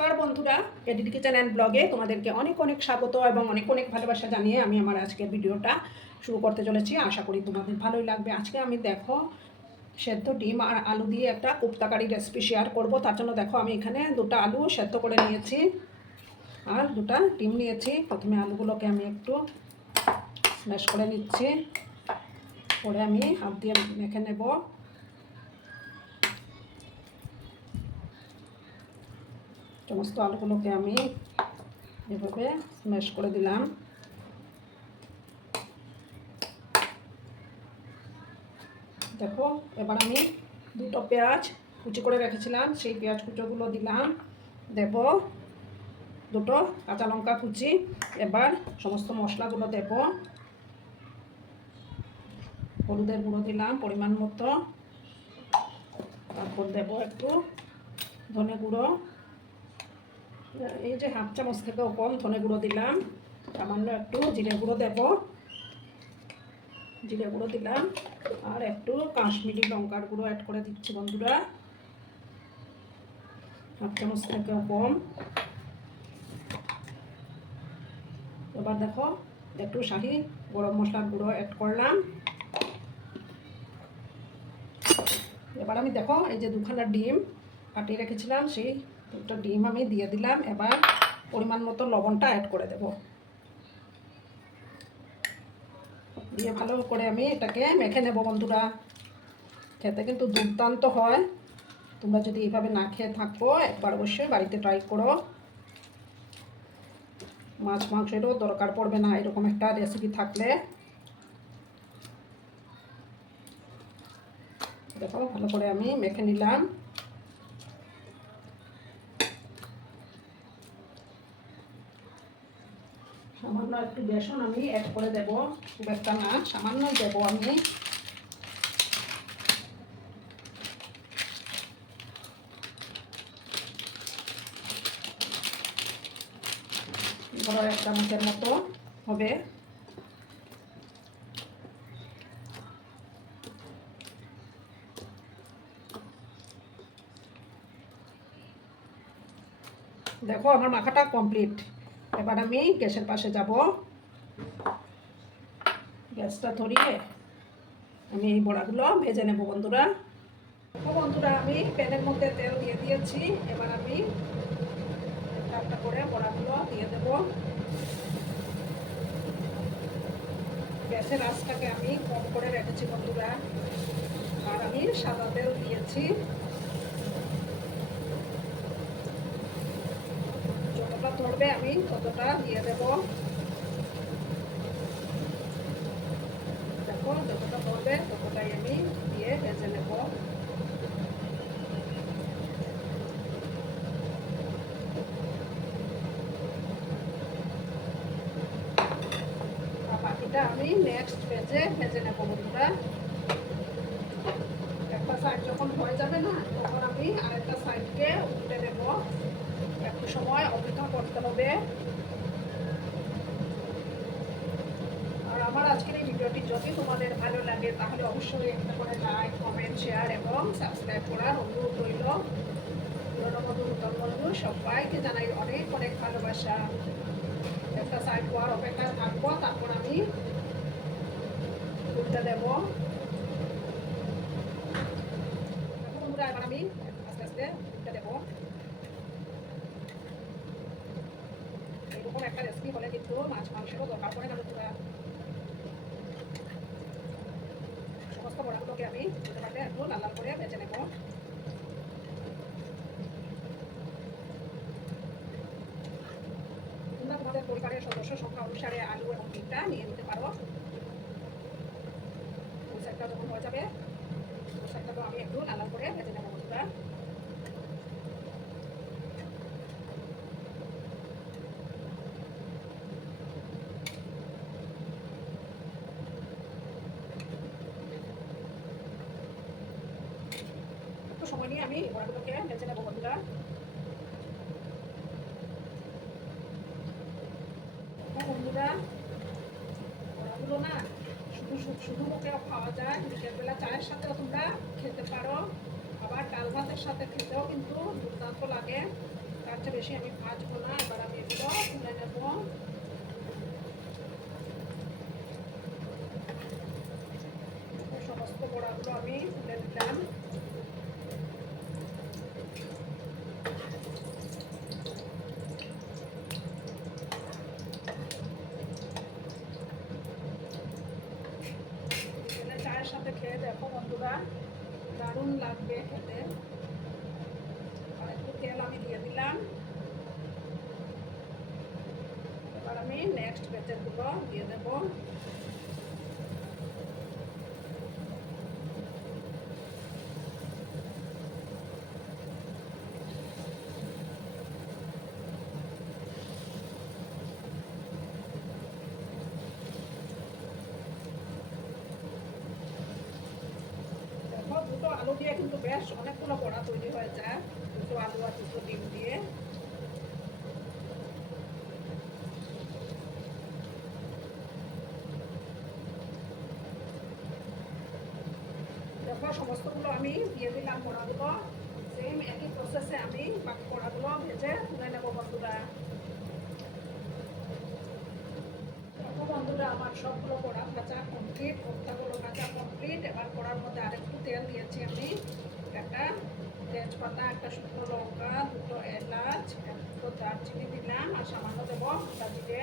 নমস্কার বন্ধুরা, edit kitchen and ব্লগে তোমাদেরকে অনেক অনেক স্বাগত এবং অনেক অনেক ভালোবাসা জানিয়ে আমি আমার আজকের ভিডিওটা শুরু করতে চলেছি। আশা করি তোমাদের ভালোই লাগবে। আজকে আমি দেখো সেদ্ধ ডিম আর আলু দিয়ে একটা কোপ্তাকারি রেসিপি শেয়ার করব। তার জন্য দেখো আমি এখানে দুটো আলু সেদ্ধ করে নিয়েছি আর দুটো ডিম নিয়েছি। প্রথমে আলুগুলোকে আমি একটু স্ম্যাশ করে নিচ্ছি, পরে আমি হাত দিয়ে মেখে নেব। সমস্ত আলুগুলোকে আমি এভাবে স্ম্যাশ করে দিলাম। দেখো এবার আমি দুটো পেঁয়াজ কুচি করে রেখেছিলাম, সেই পেঁয়াজ কুচোগুলো দিলাম। দেব দুটো কাঁচা লঙ্কা কুচি। এবার সমস্ত মশলাগুলো দেব। হলুদের গুঁড়ো দিলাম পরিমাণ মতো, তারপর দেব একটু ধনে গুঁড়ো, এই যে হাফ চামচ থেকেও কম ধনে গুঁড়ো দিলাম। সামান্য একটু জিরে গুঁড়ো দেব, জিরে গুঁড়ো দিলাম। আর একটু কাশ্মীরি লঙ্কার গুঁড়ো অ্যাড করে দিচ্ছি বন্ধুরা, হাফ চামচ থেকেও কম। এবার দেখো একটু শাহি গরম মশলার গুঁড়ো অ্যাড করলাম। এবার আমি দেখো এই যে দুখানা ডিম ফাটিয়ে রেখেছিলাম, সেই দুটো ডিম আমি দিয়ে দিলাম। এবার পরিমাণ মতো লবণটা অ্যাড করে দেব, দিয়ে ভালো করে আমি এটাকে মেখে নেব বন্ধুরা। খেতে কিন্তু দুর্দান্ত হয়। তোমরা যদি এইভাবে না খেয়ে থাকো একবার অবশ্যই বাড়িতে ট্রাই করো। মাছ মাংসেরও দরকার পড়বে না এরকম একটা রেসিপি থাকলে। দেখো ভালো করে আমি মেখে নিলাম। সামান্য একটু বেসন আমি অ্যাড করে দেব, খুব একটা না, সামান্য দেব আমি। ধরো 1 চামচের মতো হবে। দেখো আমার মাখাটা কমপ্লিট। এবার আমি গ্যাসের পাশে যাব, গ্যাসটা ধরিয়ে আমি এই বড়াগুলো ভেজে নেব বন্ধুরা। বন্ধুরা আমি প্যানের মধ্যে তেল দিয়ে দিয়েছি। এবার আমি একটা একটা করে বড়াগুলো দিয়ে দেব। গ্যাসের আঁচটাকে আমি কম করে রেখেছি বন্ধুরা, আর আমি সাদা তেল দিয়েছি। যতটা ধরবে আমি ততটা দিয়ে দেব। দেখো যতটা ধরবে ততটাই আমি দিয়ে ভেজে নেব। বাকিটা আমি নেক্সট পেজে ভেজে নেব বন্ধুরা। একটা সাইড যখন হয়ে যাবে না তখন আমি আরেকটা সাইডকে উল্টে দেব। একটু সময় অপেক্ষা করতে হবে। আর আমার আজকের এই ভিডিওটি যদি তোমাদের ভালো লাগে তাহলে অবশ্যই একটা করে লাইক, কমেন্ট, শেয়ার এবং সাবস্ক্রাইব করার অনুরোধ রইল। পুরনো বন্ধু, নতুন বন্ধু সবাইকে জানাই অনেক অনেক ভালোবাসা। একটা সাইড হওয়ার অপেক্ষায় থাকবো, তারপর আমি উল্টে দেব। বন্ধুরা এবার আমি আস্তে আস্তে উল্টে দেব। এরকম একটা রেসিপি হলে কিন্তু মাছ মাংসেরও দরকার পড়ে না বন্ধুরা। সমস্ত বড়াগুলোকে আমি উল্টে পাল্টে একটু লাল লাল করে ভেজে নেব। তোমরা তোমাদের পরিবারের সদস্য সংখ্যা অনুসারে আলু এবং ডিমটা নিয়ে নিতে পারো। ওই সাইডটা যখন হয়ে যাবে ওই সাইডটা তো আমি একটু লাল লাল করে ভেজে নেব বন্ধুরা। একটু সময় নিয়ে আমি বড়াগুলোকে ভেজে নেব বন্ধুরা। বন্ধুরা বড়াগুলো না শুধু শুধু মুখেও খাওয়া যায়, বিকেলবেলা চায়ের সাথেও তোমরা খেতে পারো, আবার ডাল ভাতের সাথে খেতেও কিন্তু দুর্দান্ত লাগে। তার চেয়ে বেশি আমি ভাজবো না। এবার আমি এগুলো তুলে নেব। সমস্ত বড়াগুলো আমি তুলে নিলাম। চায়ের সাথে খেয়ে দেখো বন্ধুরা, দারুণ লাগবে খেতে। আর একটু তেল আমি দিয়ে দিলাম। এবার আমি নেক্সট ব্যাচেরগুলো দিয়ে দেব। দুটো আলু দিয়ে কিন্তু বেশ অনেকগুলো বড়া তৈরি হয়ে যায়, দুটো আলু আর দুটো ডিম দিয়ে। দেখো সমস্তগুলো আমি দিয়ে দিলাম বড়াগুলো। সেম একই প্রসেসে আমি বাকি বড়াগুলো ভেজে তুলে নেব বন্ধুরা। দেখো বন্ধুরা, আমার সবগুলো বড়া ভাজা কমপ্লিট, কোপ্তাগুলো ভাজা কমপ্লিট। এবার কড়ার মধ্যে আরেকটু তেল দিয়েছি আমি। একটা তেজপাতা, একটা শুকনো লঙ্কা, দুটো এলাচ, একটু দারচিনি দিলাম আর সামান্য দেবো গোটা জিরে।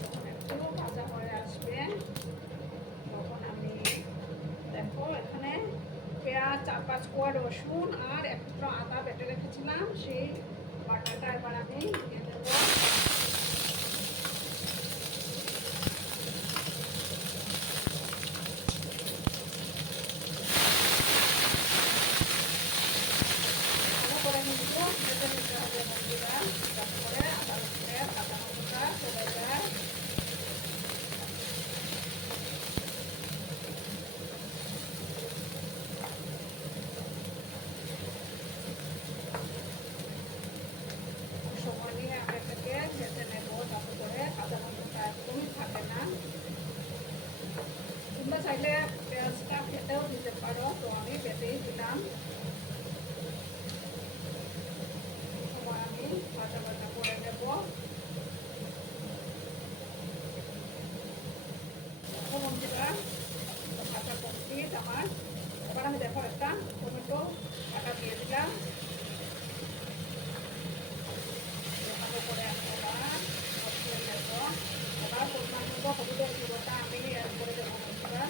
যখন একটু ভাজা হয়ে আসবে তখন আমি দেখো এখানে পেঁয়াজ, 4-5 কোয়া রসুন আর এক টুকরো আদা বেটে রেখেছিলাম, সেই বাটাটা এবার আমি দিয়ে দেবো। ভালো করে কিন্তু ভেজে নিতে হবে বন্ধুরা, যাতে করে আদা রসুনের কাঁচা গন্ধটা চলে যায়। সময় নিয়ে আগে থেকে ভেজে নেব, যাতে করে কাঁচা গন্ধটা একদমই থাকে না। তোমরা চাইলে পেঁয়াজটা খেতেও দিতে পারো, তো আমি বেটেই দিলাম। সময় আমি ভাজা ভাজা করে নেব। বন্ধুরা ভাজা কমপ্লিট আমার। এবার আমি দেখো একটা টমেটো কাটা দিয়ে দিলাম। ভালো করে আমি এবার কষিয়ে নেব। এবার পরিমাণ মতো হলুদের গুঁড়োটা আমি অ্যাড করে দেবো বন্ধুরা।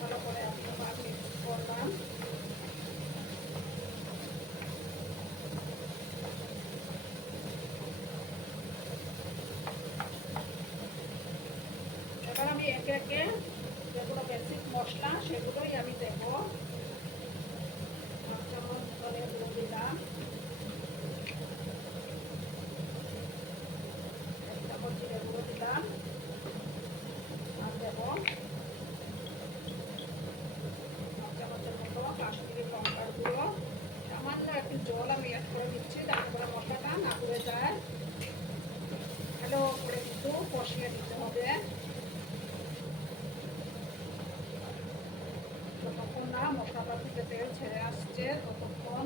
ভালো করে আমি এবার মিক্স করলাম। এবার আমি একে একে যেগুলো বেসিক মশলা সেগুলোই আমি দেবো। 1 চামচ ধনে গুঁড়ো দিলাম, 1 চামচ জিরে গুঁড়ো দিলাম, আর দেবো 1 চামচের মতো কাশ্মীরি লঙ্কার গুঁড়ো। সামান্য একটু জল আমি অ্যাড করে দিচ্ছি, যাতে করে মশলাটা না পুড়ে যায়। ভালো করে কিন্তু কষিয়ে দিতে হবে। যতক্ষণ না মশলাটা থেকে তেল ছেড়ে আসছে ততক্ষণ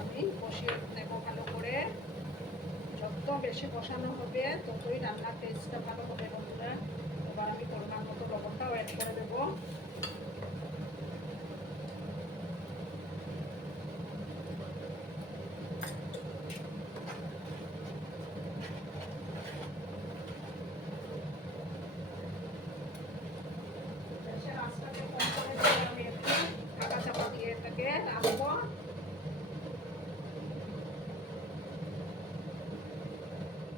আমি কষিয়ে নেব ভালো করে। যত বেশি কষানো হবে ততই রান্নার টেস্টটা ভালো হবে বন্ধুরা। এবার আমি পরিমাণ মতো লবণটাও অ্যাড করে দেবো। আঁচটাকে কম করে দিয়ে আমি একটু ঢাকা চাপা দিয়ে এটাকে রাখবো।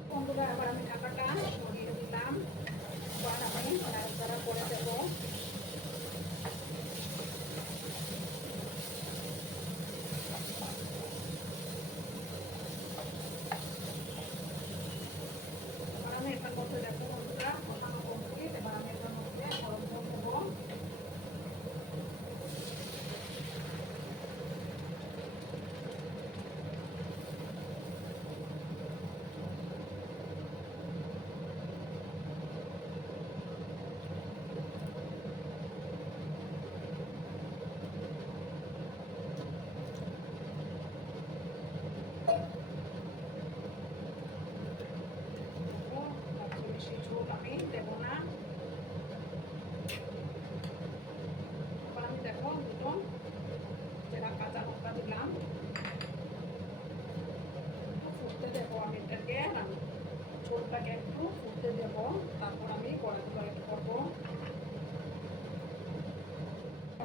বন্ধুরা এবার আমি ঢাকাটা সরিয়ে দিলাম। এবার আমি নাড়াচাড়া করে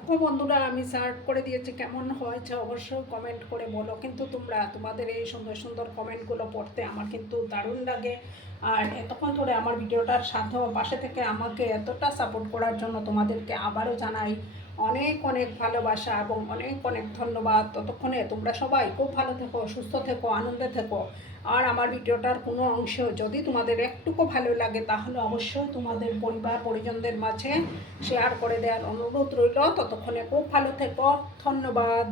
দেখো বন্ধুরা, আমি সার্ভ করে দিয়েছি, কেমন হয়েছে অবশ্যই কমেন্ট করে বলো। কিন্তু তোমাদের এই সুন্দর সুন্দর কমেন্টগুলো পড়তে আমার কিন্তু দারুণ লাগে। আর এতক্ষণ ধরে আমার ভিডিওটার সাথে পাশে থেকে আমাকে এতটা সাপোর্ট করার জন্য তোমাদেরকে আবারও জানাই অনেক অনেক ভালোবাসা এবং অনেক অনেক ধন্যবাদ। ততক্ষণে তোমরা সবাই খুব ভালো থেকো, সুস্থ থেকো, আনন্দে থেকো। আর আমার ভিডিওটার কোনো অংশ যদি তোমাদের একটুকু ভালো লাগে তাহলে অবশ্যই তোমাদের পরিবার পরিজনদের মাঝে শেয়ার করে দেওয়ার অনুরোধ রইল। ততক্ষণে খুব ভালো থেকো, ধন্যবাদ।